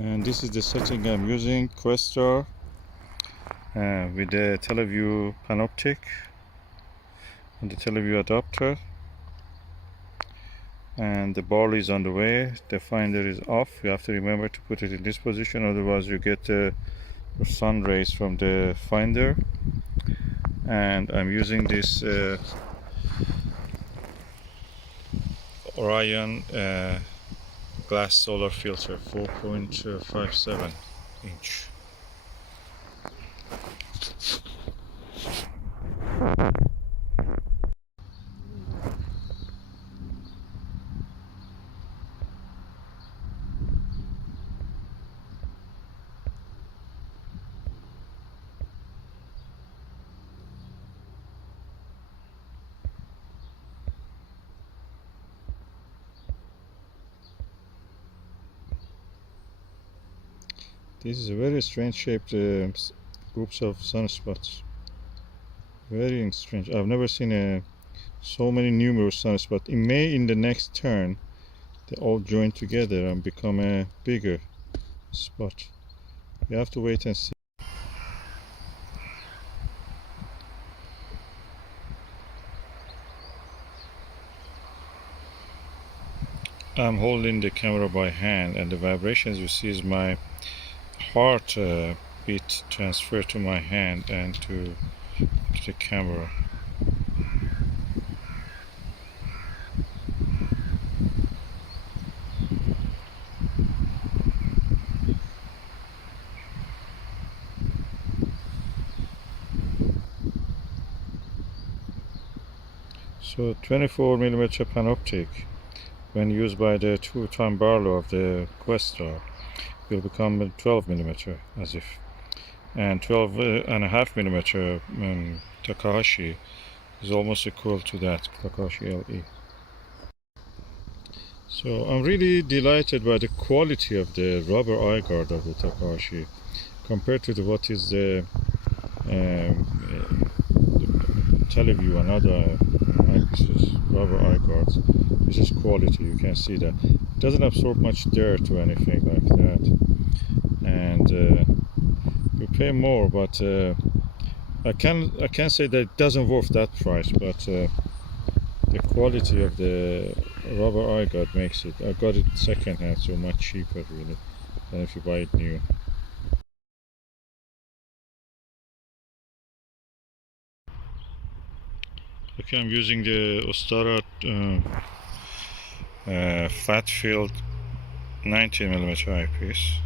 And this is the setting I'm using, Questar with the teleview panoptic and the teleview adapter, and the bar is on the way. The finder is off. You have to remember to put it in this position, otherwise you get the sun rays from the finder. And I'm using this Orion glass solar filter, 4.57 inch. This is a very strange shaped groups of sunspots. Very strange. I've never seen so many numerous sunspots. It may, in the next turn, they all join together and become a bigger spot. You have to wait and see. I'm holding the camera by hand, and the vibrations you see is my heart beat transfer to my hand and to the camera. So 24mm panoptic, when used by the 2-time Barlow of the Questar, will become 12mm as if, and 12.5mm Takahashi is almost equal to that, Takahashi LE. So I'm really delighted by the quality of the rubber eye guard of the Takahashi compared to what is the teleview and other eyepieces, rubber eye guards. This is quality, you can see that. It doesn't absorb much dirt or anything like that. And you pay more, but I can't say that it doesn't worth that price, but the quality of the rubber eye guard makes it. I got it second hand, so much cheaper really than if you buy it new. Okay, I'm using the Ostara flat field 90mm eyepiece.